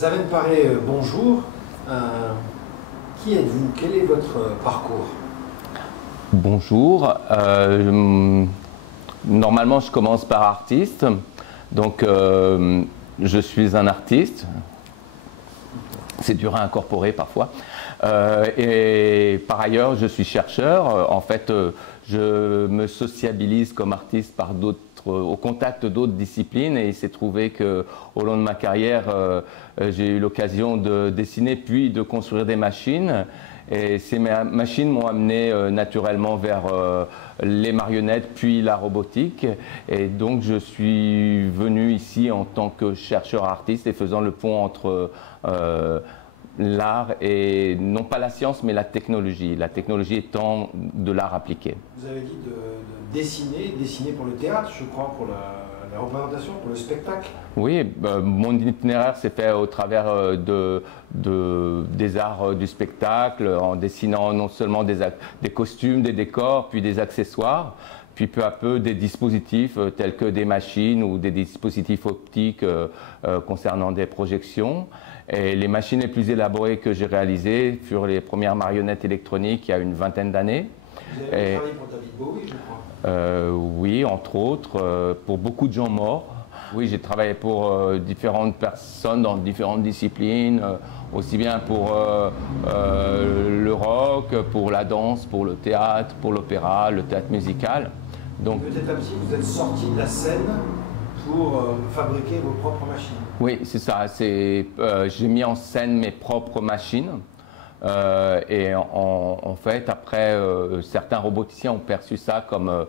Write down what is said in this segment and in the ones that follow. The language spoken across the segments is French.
Zaven Paré, bonjour. Qui êtes-vous? Quel est votre parcours? Bonjour. Normalement, je commence par artiste. Donc, je suis un artiste. C'est dur à incorporer parfois. Et par ailleurs, je suis chercheur. En fait, je me sociabilise comme artiste par au contact d'autres disciplines, et il s'est trouvé qu'au long de ma carrière, j'ai eu l'occasion de dessiner puis de construire des machines. Et ces machines m'ont amené naturellement vers les marionnettes puis la robotique. Et donc je suis venu ici en tant que chercheur artiste et faisant le pont entre l'art et non pas la science mais la technologie étant de l'art appliqué. Vous avez dit de dessiner pour le théâtre, je crois, pour la représentation, pour le spectacle. Oui, mon itinéraire s'est fait au travers des arts du spectacle, en dessinant non seulement des costumes, des décors, puis des accessoires, puis peu à peu des dispositifs tels que des machines ou des dispositifs optiques concernant des projections. Et les machines les plus élaborées que j'ai réalisées furent les premières marionnettes électroniques il y a une vingtaine d'années. Vous avez travaillé pour David Bowie, je crois. Oui, entre autres, pour beaucoup de gens morts. Oui, j'ai travaillé pour différentes personnes dans différentes disciplines, aussi bien pour le rock, pour la danse, pour le théâtre, pour l'opéra, le théâtre musical. Donc peut-être un petit, vous êtes sorti de la scène pour fabriquer vos propres machines. Oui, c'est ça. J'ai mis en scène mes propres machines. Et en fait, après, certains roboticiens ont perçu ça comme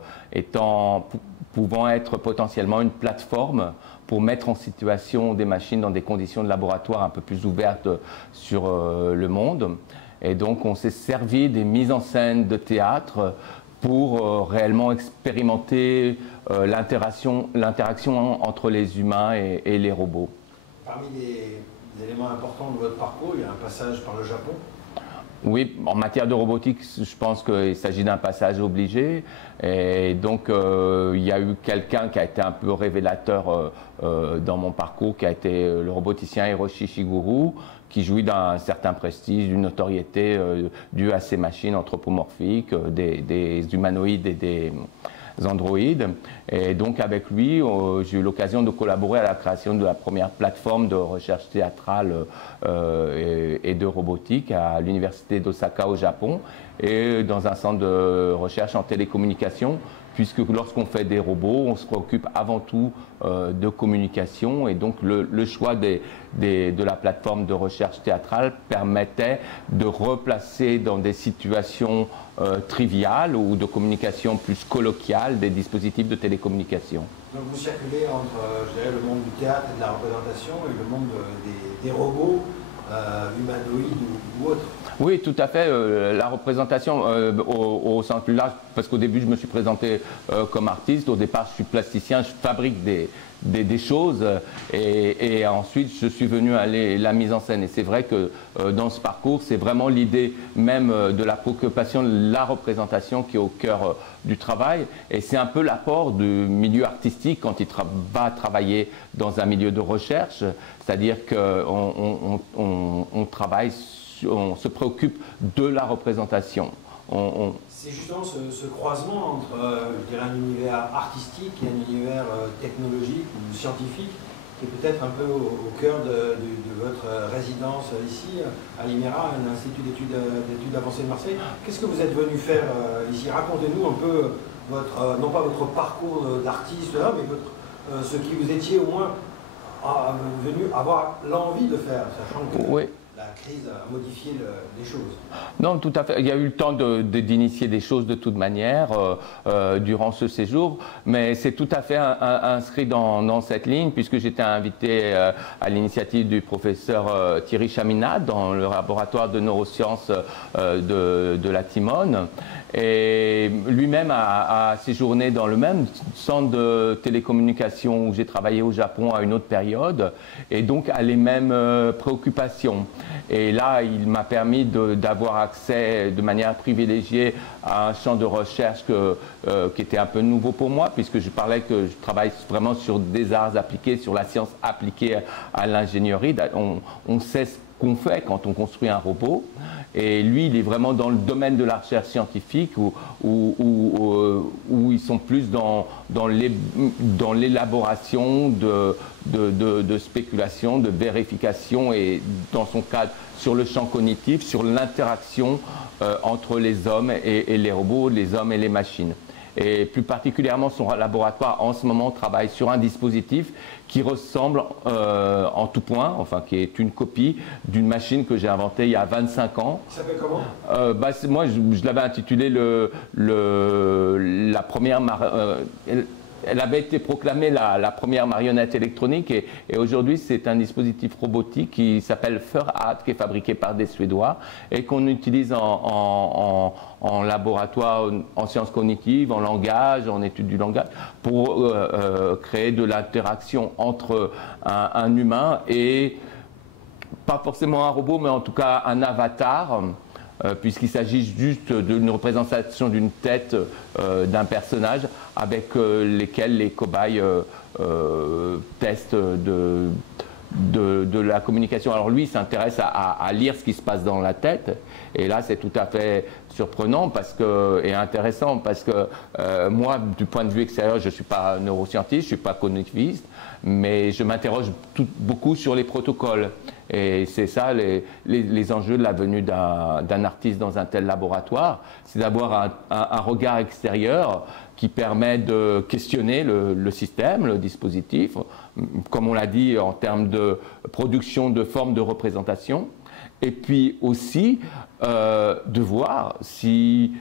pouvant être potentiellement une plateforme pour mettre en situation des machines dans des conditions de laboratoire un peu plus ouvertes sur le monde. Et donc, on s'est servi des mises en scène de théâtre pour réellement expérimenter l'interaction entre les humains et les robots. Parmi les éléments importants de votre parcours, il y a un passage par le Japon. Oui, en matière de robotique, je pense qu'il s'agit d'un passage obligé. Et donc, il y a eu quelqu'un qui a été un peu révélateur dans mon parcours, qui a été le roboticien Hiroshi Shiguru, qui jouit d'un certain prestige, d'une notoriété due à ses machines anthropomorphiques, des humanoïdes et des androïdes. Et donc avec lui, j'ai eu l'occasion de collaborer à la création de la première plateforme de recherche théâtrale et de robotique à l'université d'Osaka au Japon, et dans un centre de recherche en télécommunication, puisque lorsqu'on fait des robots, on se préoccupe avant tout de communication, et donc le choix de la plateforme de recherche théâtrale permettait de replacer dans des situations triviales ou de communication plus colloquiale des dispositifs de télécommunication. Donc vous circulez entre je dirais, le monde du théâtre et de la représentation et le monde des robots humanoïdes ou autres. Oui, tout à fait. La représentation au sens plus large, parce qu'au début, je me suis présenté comme artiste. Au départ, je suis plasticien, je fabrique des choses, et ensuite, je suis venu à la mise en scène. Et c'est vrai que dans ce parcours, c'est vraiment l'idée même de la préoccupation de la représentation qui est au cœur du travail. Et c'est un peu l'apport du milieu artistique quand il va travailler dans un milieu de recherche, c'est-à-dire qu'on travaille, on se préoccupe de la représentation. C'est justement ce croisement entre je dirais, un univers artistique et un univers technologique ou scientifique qui est peut-être un peu au cœur de votre résidence ici à l'IMERA, un institut d'études avancées de Marseille. Qu'est-ce que vous êtes venu faire ici? Racontez-nous un peu non pas votre parcours d'artiste, mais ce qui vous étiez au moins venu avoir l'envie de faire, sachant que oui. La crise a modifié les choses. Non, tout à fait. Il y a eu le temps d'initier des choses de toute manière durant ce séjour, mais c'est tout à fait inscrit dans cette ligne, puisque j'étais invité à l'initiative du professeur Thierry Chaminade dans le laboratoire de neurosciences de la Timone. Et lui-même a séjourné dans le même centre de télécommunications où j'ai travaillé au Japon à une autre période, et donc a les mêmes préoccupations. Et là, il m'a permis d'avoir accès de manière privilégiée à un champ de recherche qui était un peu nouveau pour moi, puisque je parlais que je travaille vraiment sur des arts appliqués, sur la science appliquée à l'ingénierie. On sait ce qu'on fait quand on construit un robot. Et lui, il est vraiment dans le domaine de la recherche scientifique où ils sont plus dans l'élaboration de spéculation, de vérification et dans son cadre sur le champ cognitif, sur l'interaction entre les hommes et les robots, les hommes et les machines. Et plus particulièrement, son laboratoire en ce moment travaille sur un dispositif qui ressemble en tout point, enfin qui est une copie d'une machine que j'ai inventée il y a 25 ans. Ça s'appelle comment Moi, je l'avais intitulé la première... Elle avait été proclamée la première marionnette électronique et aujourd'hui c'est un dispositif robotique qui s'appelle Ferhat, qui est fabriqué par des Suédois et qu'on utilise en laboratoire, en sciences cognitives, en langage, en études du langage, pour créer de l'interaction entre un humain et pas forcément un robot, mais en tout cas un avatar. Puisqu'il s'agit juste d'une représentation d'une tête d'un personnage avec lesquels les cobayes testent de la communication. Alors lui, il s'intéresse à lire ce qui se passe dans la tête, et là c'est tout à fait surprenant et intéressant parce que moi, du point de vue extérieur, je ne suis pas neuroscientiste, je ne suis pas cognitiviste, mais je m'interroge beaucoup sur les protocoles. Et c'est ça les enjeux de la venue d'un artiste dans un tel laboratoire, c'est d'avoir un regard extérieur qui permet de questionner le système, le dispositif, comme on l'a dit en termes de production de formes de représentation, et puis aussi de voir si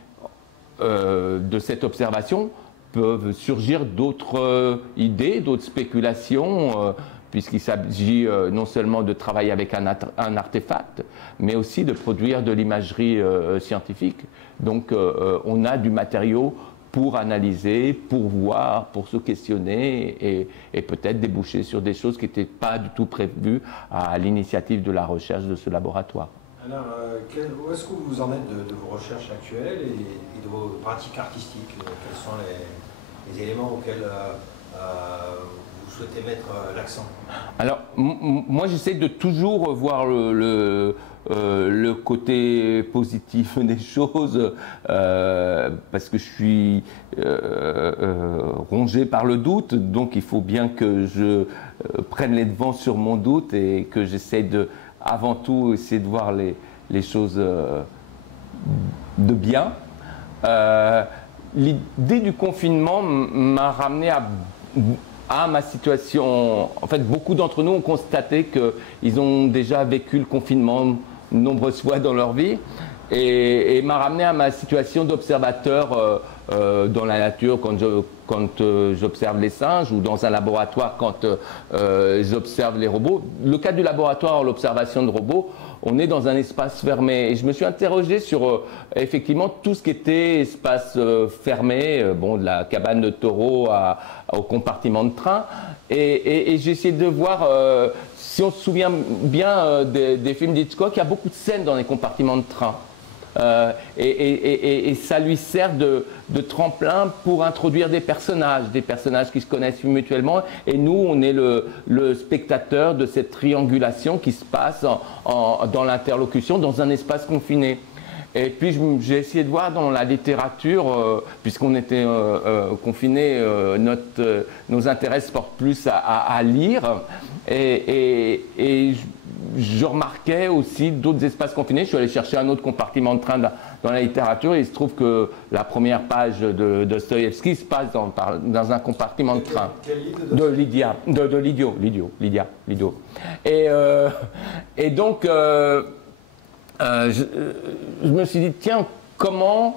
de cette observation peuvent surgir d'autres idées, d'autres spéculations, puisqu'il s'agit non seulement de travailler avec un artefact, mais aussi de produire de l'imagerie scientifique. Donc on a du matériau pour analyser, pour voir, pour se questionner et peut-être déboucher sur des choses qui n'étaient pas du tout prévues à l'initiative de la recherche de ce laboratoire. Alors, où est-ce que vous en êtes de vos recherches actuelles et de vos pratiques artistiques? Quels sont les éléments auxquels vous souhaitez mettre l'accent? Alors, moi, j'essaie de toujours voir le côté positif des choses parce que je suis rongé par le doute, donc il faut bien que je prenne les devants sur mon doute et que j'essaie avant tout essayer de voir les choses de bien. L'idée du confinement m'a ramené à ma situation. En fait, beaucoup d'entre nous ont constaté qu'ils ont déjà vécu le confinement de nombreuses fois dans leur vie et m'a ramené à ma situation d'observateur dans la nature quand j'observe les singes ou dans un laboratoire quand j'observe les robots. Le cas du laboratoire, l'observation de robots, on est dans un espace fermé. Et je me suis interrogé sur effectivement tout ce qui était espace fermé, de la cabane de taureau au compartiment de train. Et j'ai essayé de voir, si on se souvient bien des films d'Hitchcock, il y a beaucoup de scènes dans les compartiments de train. Et ça lui sert de tremplin pour introduire des personnages qui se connaissent mutuellement, et nous on est le spectateur de cette triangulation qui se passe dans l'interlocution dans un espace confiné. Et puis j'ai essayé de voir dans la littérature, puisqu'on était confinés, nos intérêts se portent plus à lire, et je remarquais aussi d'autres espaces confinés. Je suis allé chercher un autre compartiment de train dans la littérature, et il se trouve que la première page de Dostoïevski se passe dans un compartiment de train. Quel livre de Lydia. Et donc je me suis dit, tiens, comment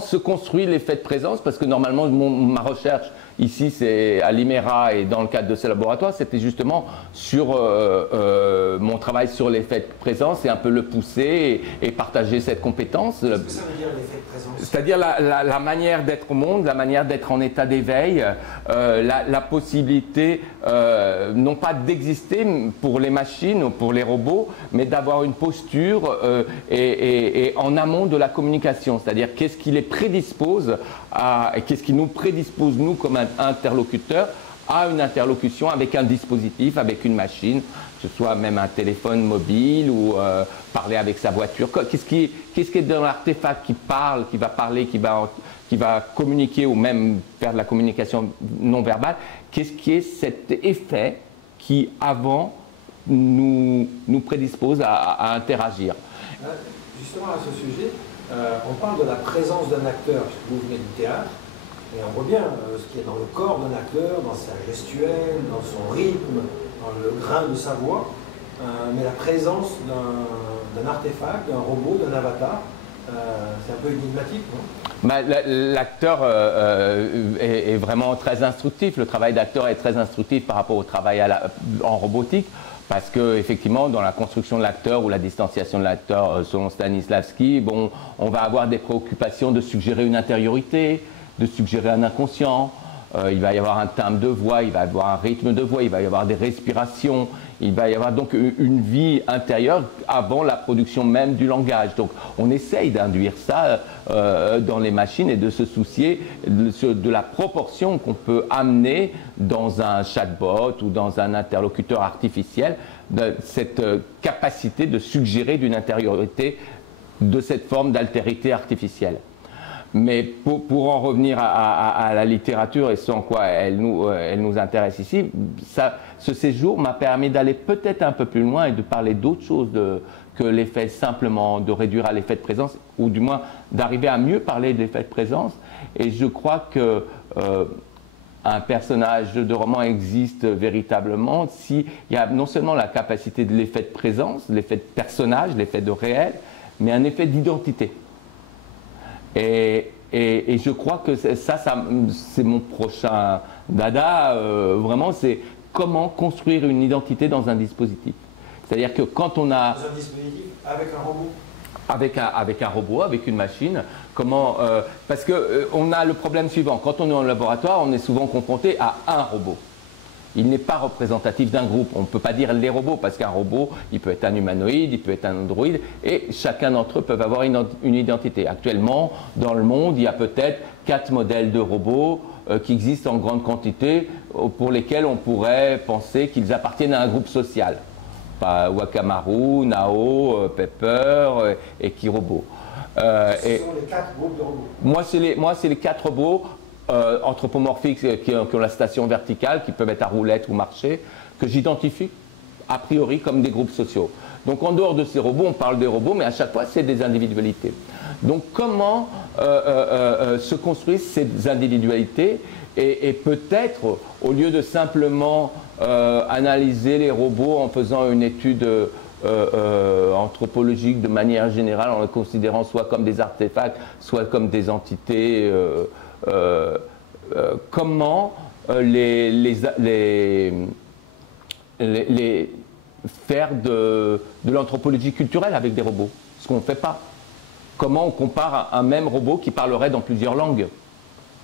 se construit l'effet de présence, parce que normalement ma recherche ici c'est à l'IMERA et dans le cadre de ce laboratoire, c'était justement sur mon travail sur l'effet de présence et un peu le pousser et partager cette compétence. Qu'est-ce que ça veut dire l'effet de présence? C'est-à-dire la manière d'être au monde, la manière d'être en état d'éveil, la possibilité non pas d'exister pour les machines ou pour les robots, mais d'avoir une posture et en amont de la communication. C'est-à-dire qu'est-ce qui les prédispose et qu'est-ce qui nous prédispose, nous, comme interlocuteurs, à une interlocution avec un dispositif, avec une machine, que ce soit même un téléphone mobile ou parler avec sa voiture. Qu'est-ce qui est dans l'artefact qui parle, qui va parler, qui va communiquer ou même faire de la communication non verbale? Qu'est-ce qui est cet effet qui, avant, nous prédispose à interagir? Justement, à ce sujet, on parle de la présence d'un acteur, puisque vous venez du théâtre, et on voit bien ce qui est dans le corps d'un acteur, dans sa gestuelle, dans son rythme, dans le grain de sa voix, mais la présence d'un artefact, d'un robot, d'un avatar, c'est un peu énigmatique, non? L'acteur est vraiment très instructif. Le travail d'acteur est très instructif par rapport au travail en robotique. Parce qu'effectivement, dans la construction de l'acteur ou la distanciation de l'acteur, selon Stanislavski, bon, on va avoir des préoccupations de suggérer une intériorité, de suggérer un inconscient. Il va y avoir un timbre de voix, il va y avoir un rythme de voix, il va y avoir des respirations, il va y avoir donc une vie intérieure avant la production même du langage. Donc on essaye d'induire ça dans les machines et de se soucier de la proportion qu'on peut amener dans un chatbot ou dans un interlocuteur artificiel, de cette capacité de suggérer d'une intériorité, de cette forme d'altérité artificielle. Mais pour en revenir à la littérature et ce en quoi elle nous intéresse ici, ce séjour m'a permis d'aller peut-être un peu plus loin et de parler d'autre chose que l'effet simplement de réduire à l'effet de présence, ou du moins d'arriver à mieux parler de l'effet de présence. Et je crois que un personnage de roman existe véritablement s'il y a non seulement la capacité de l'effet de présence, l'effet de personnage, l'effet de réel, mais un effet d'identité. Et je crois que ça c'est mon prochain dada, vraiment, c'est comment construire une identité dans un dispositif. C'est-à-dire que quand on a... Dans un dispositif avec un robot? Avec un robot, avec une machine, comment... parce qu'on a le problème suivant, quand on est en laboratoire, on est souvent confronté à un robot. Il n'est pas représentatif d'un groupe. On ne peut pas dire les robots, parce qu'un robot, il peut être un humanoïde, il peut être un androïde, et chacun d'entre eux peut avoir une identité. Actuellement, dans le monde, il y a peut-être 4 modèles de robots qui existent en grande quantité, pour lesquels on pourrait penser qu'ils appartiennent à un groupe social. Wakamaru, Nao, Pepper et Kirobo. Ce sont les 4 groupes de robots. Moi, c'est les 4 robots anthropomorphiques qui ont la station verticale, qui peuvent être à roulette ou marcher, que j'identifie a priori comme des groupes sociaux. Donc en dehors de ces robots, on parle des robots, mais à chaque fois, c'est des individualités. Donc comment se construisent ces individualités et peut-être, au lieu de simplement analyser les robots en faisant une étude anthropologique de manière générale, en les considérant soit comme des artefacts, soit comme des entités, comment faire de l'anthropologie culturelle avec des robots, ce qu'on ne fait pas. Comment on compare un même robot qui parlerait dans plusieurs langues?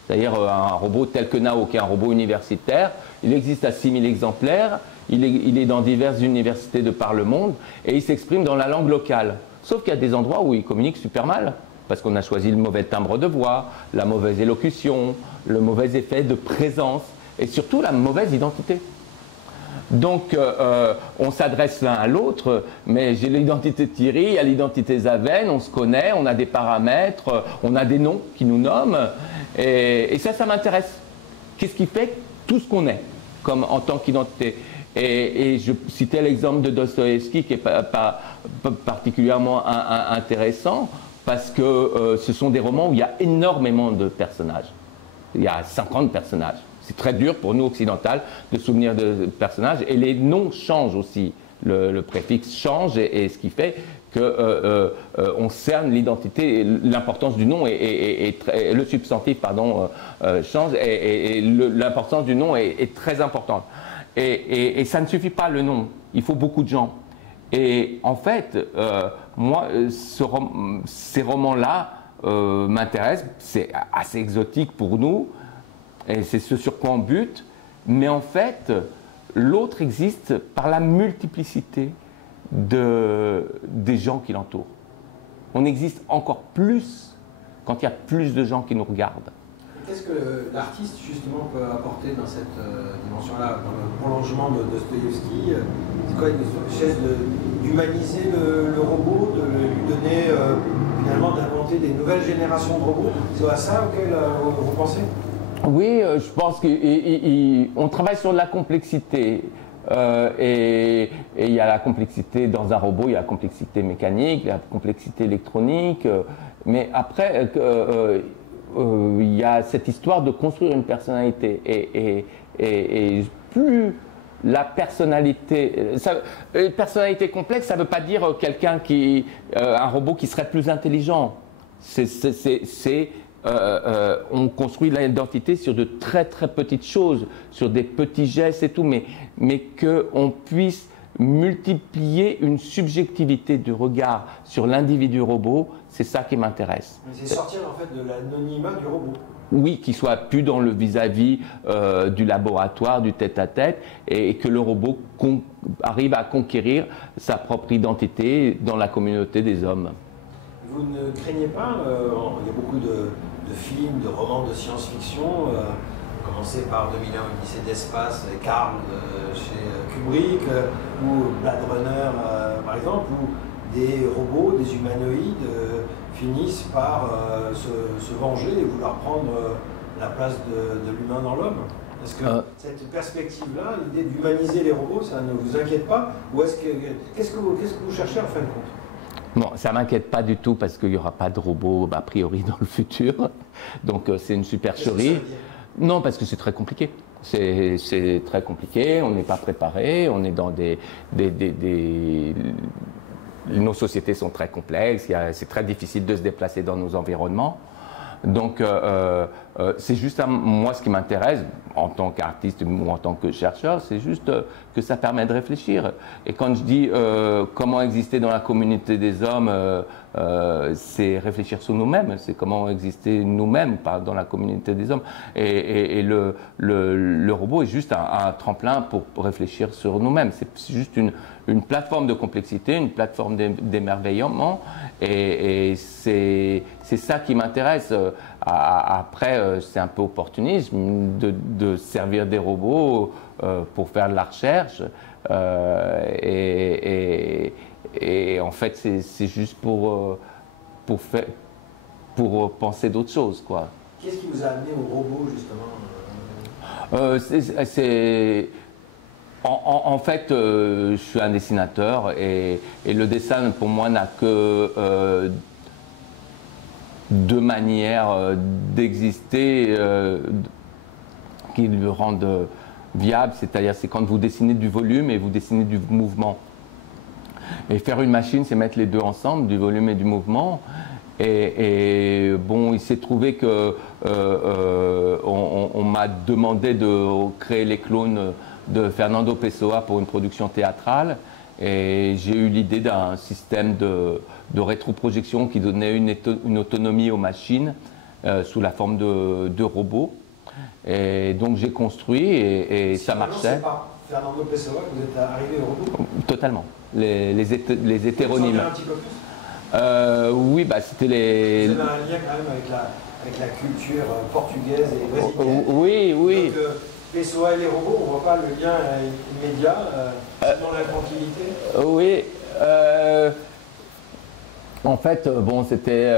C'est-à-dire un robot tel que Nao, qui est un robot universitaire, il existe à 6000 exemplaires, il est dans diverses universités de par le monde, et il s'exprime dans la langue locale. Sauf qu'il y a des endroits où il communique super mal, parce qu'on a choisi le mauvais timbre de voix, la mauvaise élocution, le mauvais effet de présence, et surtout la mauvaise identité. Donc, on s'adresse l'un à l'autre, mais j'ai l'identité de Thierry, il y a l'identité Zaven, on se connaît, on a des paramètres, on a des noms qui nous nomment, et ça m'intéresse. Qu'est-ce qui fait tout ce qu'on est en tant qu'identité? Et je citais l'exemple de Dostoïevski qui est pas particulièrement intéressant, parce que ce sont des romans où il y a énormément de personnages. Il y a 50 personnages. C'est très dur pour nous occidentaux de souvenir de personnages, et les noms changent aussi. le préfixe change et ce qui fait qu'on cerne l'identité, l'importance du nom et le substantif pardon, change et l'importance du nom est très importante. Et ça ne suffit pas le nom, il faut beaucoup de gens. Et en fait, moi, ces romans-là m'intéressent, c'est assez exotique pour nous, et c'est ce sur quoi on bute, mais en fait, l'autre existe par la multiplicité des gens qui l'entourent. On existe encore plus quand il y a plus de gens qui nous regardent. Qu'est-ce que l'artiste justement peut apporter dans cette dimension-là, dans le prolongement de Dostoïevski? C'est quoi une chaise d'humaniser le robot, de lui donner finalement d'inventer des nouvelles générations de robots? C'est à ça auquel vous pensez? Oui, je pense qu'on travaille sur la complexité. Et il y a la complexité dans un robot, il y a la complexité mécanique, il y a la complexité électronique. Mais après, il y a cette histoire de construire une personnalité. Et plus la personnalité, une personnalité complexe, ça ne veut pas dire quelqu'un un robot qui serait plus intelligent. On construit l'identité sur de très très petites choses, sur des petits gestes et tout, mais qu'on puisse multiplier une subjectivité du regard sur l'individu robot, c'est ça qui m'intéresse. C'est sortir en fait de l'anonymat du robot. Oui, qu'il soit plus dans le vis-à-vis du laboratoire, du tête-à-tête, et que le robot arrive à conquérir sa propre identité dans la communauté des hommes. Vous ne craignez pas, il y a beaucoup de films, de romans de science-fiction, commencé par 2001, Odyssée d'espace, Carl chez Kubrick, ou Blade Runner par exemple, où des robots, des humanoïdes finissent par se venger et vouloir prendre la place de l'humain dans l'homme. Est-ce que cette perspective-là, l'idée d'humaniser les robots, ça ne vous inquiète pas? Ou qu'est-ce que vous cherchez en fin de compte? Non, ça ne m'inquiète pas du tout parce qu'il n'y aura pas de robots a priori dans le futur. Donc c'est une supercherie. Non, parce que c'est très compliqué. C'est très compliqué, on n'est pas préparé, on est dans nos sociétés sont très complexes, c'est très difficile de se déplacer dans nos environnements. Donc c'est juste moi ce qui m'intéresse en tant qu'artiste ou en tant que chercheur, c'est juste que ça permet de réfléchir. Et quand je dis comment exister dans la communauté des hommes, c'est réfléchir sur nous-mêmes, c'est comment exister nous-mêmes dans la communauté des hommes. Et le robot est juste un tremplin pour réfléchir sur nous-mêmes. C'est juste une plateforme de complexité, une plateforme d'émerveillement, et c'est ça qui m'intéresse. Après, c'est un peu opportunisme de servir des robots pour faire de la recherche, et en fait, c'est juste pour penser d'autres choses, quoi. Qu'est-ce qui vous a amené au robot, justement? En fait, je suis un dessinateur et le dessin, pour moi, n'a que deux manières d'exister qui le rendent viable. C'est-à-dire, c'est quand vous dessinez du volume et vous dessinez du mouvement. Et faire une machine, c'est mettre les deux ensemble, du volume et du mouvement. Et bon, il s'est trouvé que on m'a demandé de créer les clones de Fernando Pessoa pour une production théâtrale, et j'ai eu l'idée d'un système de rétroprojection qui donnait une autonomie aux machines sous la forme de robots, et donc j'ai construit et ça marchait. C'est pas Fernando Pessoa que vous êtes arrivé au robot? Totalement, les hétéronymes. Vous en un petit peu plus? Oui, bah c'était les... Vous avez un lien quand même avec la culture portugaise et brésilienne. Oui, oui. Donc, Pessoa et les robots, on ne voit pas le lien immédiat, sinon la tranquillité. Oui. En fait, bon, c'était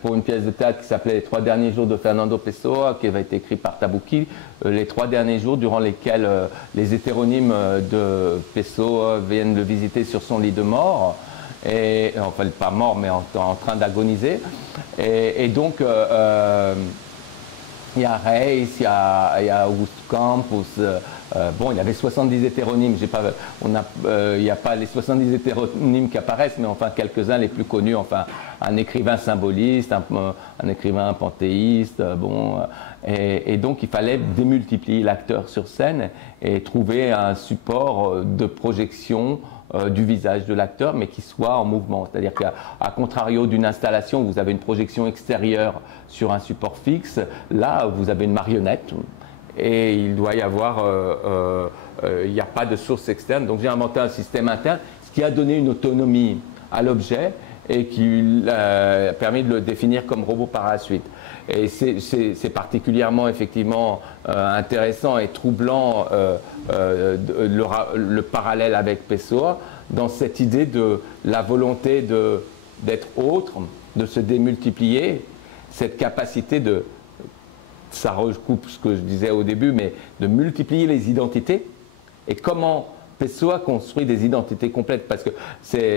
pour une pièce de théâtre qui s'appelait Les 3 derniers jours de Fernando Pessoa, qui avait été écrit par Tabucchi. Les 3 derniers jours durant lesquels les hétéronymes de Pessoa viennent le visiter sur son lit de mort. Et, enfin, pas mort, mais en train d'agoniser. Et donc, Il y a Reis, il y a Auguste Campus. Bon, il y avait 70 hétéronymes. Il n'y a pas les 70 hétéronymes qui apparaissent, mais enfin quelques-uns les plus connus. Enfin, un écrivain symboliste, un écrivain panthéiste. Et donc il fallait démultiplier l'acteur sur scène et trouver un support de projection du visage de l'acteur, mais qui soit en mouvement. C'est-à-dire qu'à contrario d'une installation où vous avez une projection extérieure sur un support fixe, là, vous avez une marionnette et il doit y avoir, il n'y a pas de source externe. Donc j'ai inventé un système interne, ce qui a donné une autonomie à l'objet et qui a permis de le définir comme robot par la suite. Et c'est particulièrement effectivement intéressant et troublant le parallèle avec Pessoa dans cette idée de la volonté d'être autre, de se démultiplier, cette capacité de, ça recoupe ce que je disais au début, mais de multiplier les identités et comment Pessoa construit des identités complètes, parce que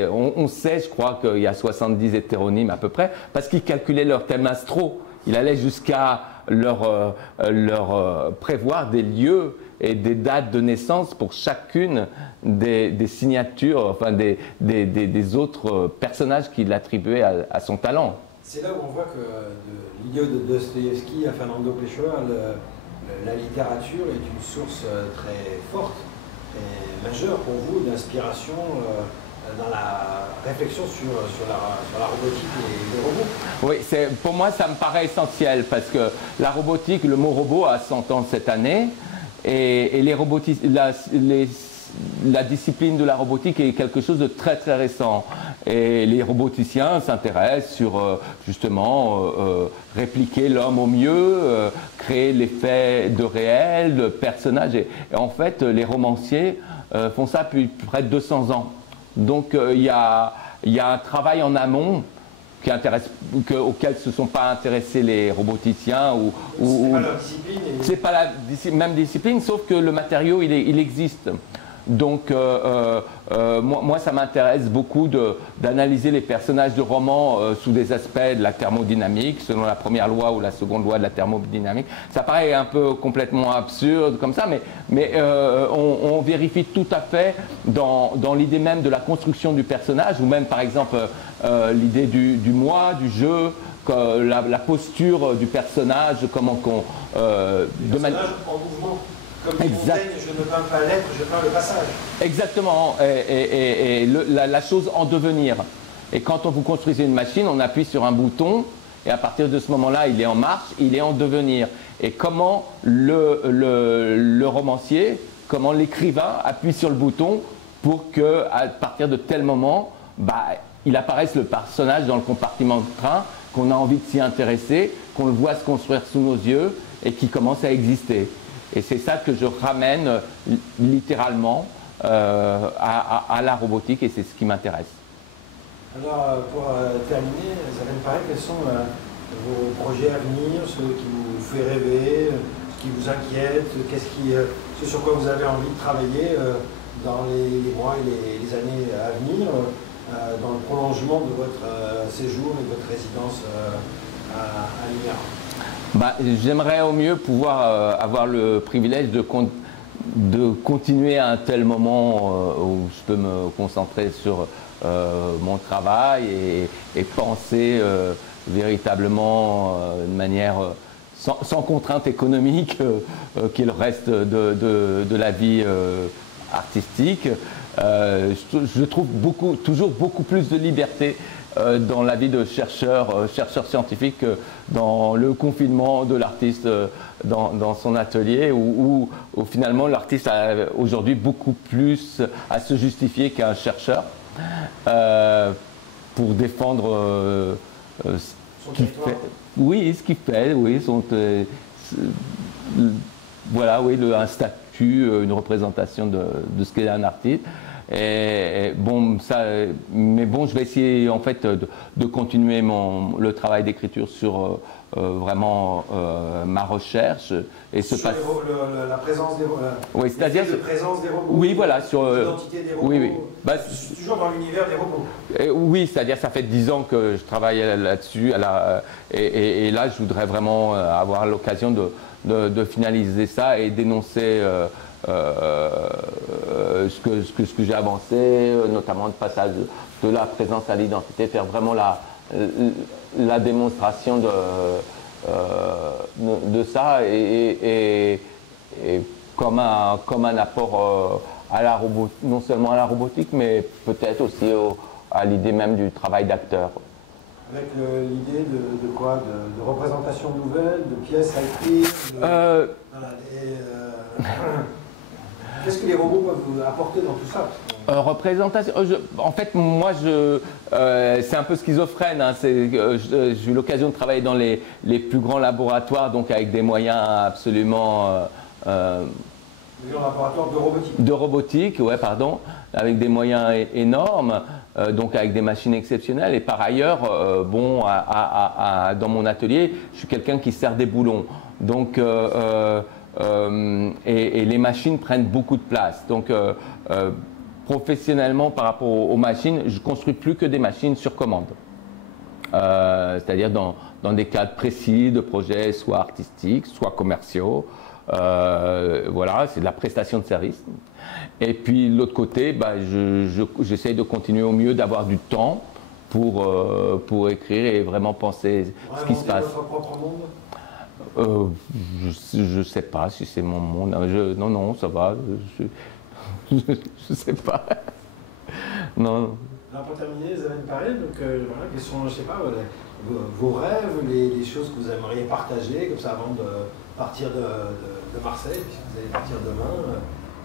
on sait, je crois qu'il y a 70 hétéronymes à peu près, parce qu'ils calculaient leur thème astro. Il allait jusqu'à leur prévoir des lieux et des dates de naissance pour chacune des signatures, enfin des autres personnages qu'il attribuait à son talent. C'est là où on voit que de l'idiot de Dostoïevski à Fernando Pessoa, la littérature est une source très forte et majeure pour vous d'inspiration dans la réflexion sur la robotique et les robots. Oui, pour moi ça me paraît essentiel parce que la robotique, le mot robot a 100 ans cette année et la discipline de la robotique est quelque chose de très très récent et les roboticiens s'intéressent sur justement répliquer l'homme au mieux, créer l'effet de réel, de personnage et en fait les romanciers font ça depuis près de 200 ans. Donc il y a un travail en amont auquel ne se sont pas intéressés les roboticiens. C'est pas leur discipline. C'est pas la même discipline, sauf que le matériau, il existe. Donc moi, ça m'intéresse beaucoup d'analyser les personnages de romans sous des aspects de la thermodynamique, selon la première loi ou la seconde loi de la thermodynamique. Ça paraît un peu complètement absurde comme ça, mais on vérifie tout à fait dans l'idée même de la construction du personnage, ou même par exemple l'idée du moi, du jeu, la posture du personnage, comment qu'on... de personnage en mouvement. Comme dit Montaigne, je ne peins pas l'être, je peins le passage. Exactement, et la chose en devenir. Et quand vous construisez une machine, on appuie sur un bouton, et à partir de ce moment-là, il est en marche, il est en devenir. Et comment le romancier, comment l'écrivain appuie sur le bouton pour qu'à partir de tel moment, il apparaisse le personnage dans le compartiment de train, qu'on a envie de s'y intéresser, qu'on le voit se construire sous nos yeux, et qui commence à exister. Et c'est ça que je ramène littéralement à la robotique et c'est ce qui m'intéresse. Alors pour terminer, Zaven Paré, quels sont vos projets à venir, ce qui vous fait rêver, ce qui vous inquiète, ce sur quoi vous avez envie de travailler dans les mois et les années à venir, dans le prolongement de votre séjour et de votre résidence à l'INERA? J'aimerais au mieux pouvoir avoir le privilège de continuer à un tel moment où je peux me concentrer sur mon travail et penser véritablement de manière sans contrainte économique qu'il reste de la vie artistique. Je trouve toujours beaucoup plus de liberté dans la vie de chercheur scientifique, dans le confinement de l'artiste dans son atelier, où finalement l'artiste a aujourd'hui beaucoup plus à se justifier qu'un chercheur pour défendre ce qu'il fait. Oui, ce qu'il fait, oui, voilà, oui, un statut, une représentation de ce qu'est un artiste. Mais bon, je vais essayer en fait de continuer le travail d'écriture sur vraiment ma recherche. Et sur la présence des robots. Oui, c'est-à-dire de présence des robots. Oui, voilà, sur l'identité des robots. Oui, oui. Bah, toujours dans l'univers des robots. Oui, c'est-à-dire ça fait 10 ans que je travaille là-dessus, et là je voudrais vraiment avoir l'occasion de finaliser ça et dénoncer ce que j'ai avancé, notamment le passage de la présence à l'identité, faire vraiment la démonstration de ça et comme un apport à non seulement à la robotique, mais peut-être aussi à l'idée même du travail d'acteur. Avec l'idée de quoi, de représentation nouvelle, de pièces à écrire qu'est-ce que les robots peuvent apporter dans tout ça? Représentation. En fait, moi, c'est un peu schizophrène. Hein, j'ai eu l'occasion de travailler dans les plus grands laboratoires, donc avec des moyens absolument. Laboratoire de robotique. De robotique, ouais, pardon, avec des moyens énormes, donc avec des machines exceptionnelles. Et par ailleurs, bon, dans mon atelier, je suis quelqu'un qui sert des boulons. Donc, et les machines prennent beaucoup de place. Donc, professionnellement, par rapport aux machines, je ne construis plus que des machines sur commande. C'est-à-dire dans des cadres précis de projets, soit artistiques, soit commerciaux. Voilà, c'est de la prestation de service. Et puis, de l'autre côté, bah, j'essaye de continuer au mieux d'avoir du temps pour écrire et vraiment penser ce qui se passe. Votre propre monde? Je ne sais pas si c'est mon monde. Non, ça va. Je ne sais pas. Non. Alors pour terminer, Zaven Parel, donc voilà, quels sont, je sais pas, vos rêves, les choses que vous aimeriez partager, comme ça, avant de partir de Marseille, puisque vous allez partir demain.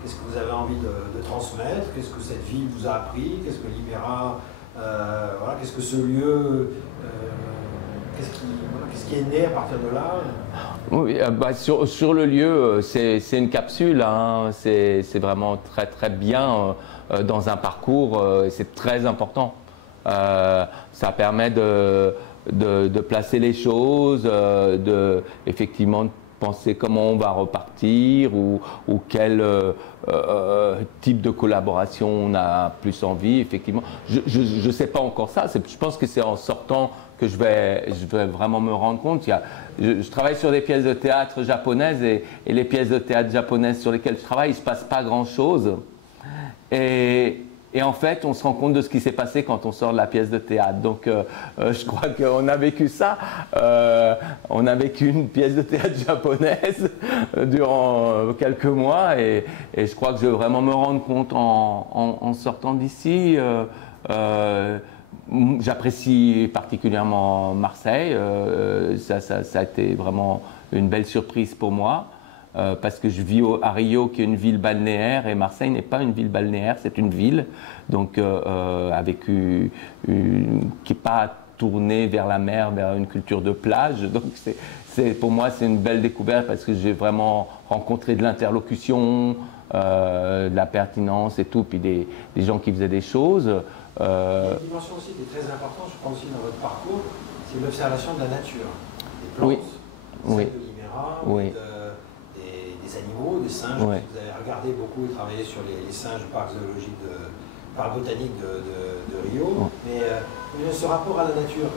Qu'est-ce que vous avez envie de transmettre? Qu'est-ce que cette ville vous a appris? Qu'est-ce que Libera, voilà, qu'est-ce que ce lieu, qu'est-ce qui est né à partir de là? Oui, bah, sur le lieu, c'est une capsule, hein, c'est vraiment très très bien dans un parcours, c'est très important. Ça permet de placer les choses, effectivement de penser comment on va repartir ou quel type de collaboration on a plus envie, effectivement. Je ne sais pas encore ça, je pense que c'est en sortant que je vais vraiment me rendre compte. Je travaille sur des pièces de théâtre japonaises et les pièces de théâtre japonaises sur lesquelles je travaille, il ne se passe pas grand-chose. Et en fait, on se rend compte de ce qui s'est passé quand on sort de la pièce de théâtre. Donc, je crois qu'on a vécu ça. On a vécu une pièce de théâtre japonaise durant quelques mois. Et je crois que je vais vraiment me rendre compte en sortant d'ici. J'apprécie particulièrement Marseille. Ça a été vraiment une belle surprise pour moi. Parce que je vis à Rio, qui est une ville balnéaire, et Marseille n'est pas une ville balnéaire, c'est une ville donc, qui n'est pas tournée vers la mer, vers une culture de plage. Donc pour moi, c'est une belle découverte parce que j'ai vraiment rencontré de l'interlocution, de la pertinence et tout, puis des gens qui faisaient des choses. Il y a une dimension aussi qui est très importante, je pense aussi dans votre parcours, c'est l'observation de la nature, des plantes, oui. de Libera, oui. Des animaux, des singes. Oui. Vous avez regardé beaucoup et travaillé sur les singes du parc zoologique, parc botanique de Rio. Oui. Mais ce rapport à la nature,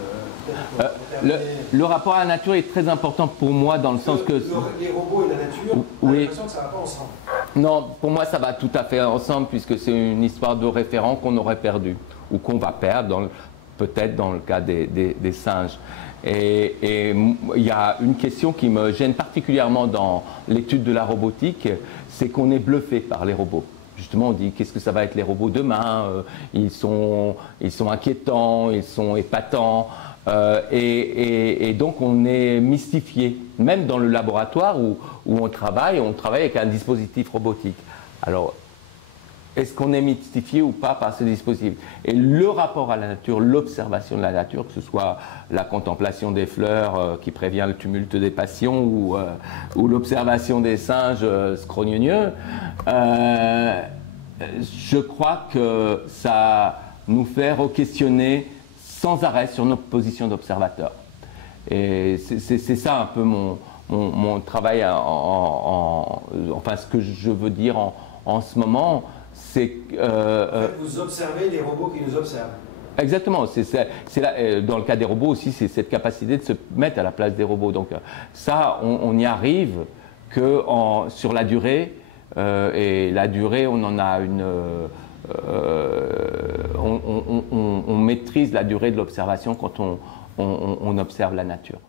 le rapport à la nature est très important pour moi dans le sens que les robots et la nature, on a l'impression que ça ne va pas ensemble. Non, pour moi ça va tout à fait ensemble puisque c'est une histoire de référent qu'on aurait perdu ou qu'on va perdre, peut-être dans le cas des singes. Et il y a une question qui me gêne particulièrement dans l'étude de la robotique, c'est qu'on est bluffé par les robots. Justement, on dit qu'est-ce que ça va être les robots demain, ils sont inquiétants, ils sont épatants, et donc on est mystifié. Même dans le laboratoire où on travaille avec un dispositif robotique. Alors, est-ce qu'on est mystifié ou pas par ce dispositif? Et le rapport à la nature, l'observation de la nature, que ce soit la contemplation des fleurs qui prévient le tumulte des passions ou l'observation des singes scrogneux, je crois que ça nous fait re-questionner sans arrêt sur notre position d'observateur. Et c'est ça un peu mon travail, enfin ce que je veux dire en ce moment, c'est... vous observez les robots qui nous observent. Exactement, dans le cas des robots aussi, c'est cette capacité de se mettre à la place des robots. Donc ça, on y arrive que sur la durée, et la durée, on en a on maîtrise la durée de l'observation quand on observe la nature.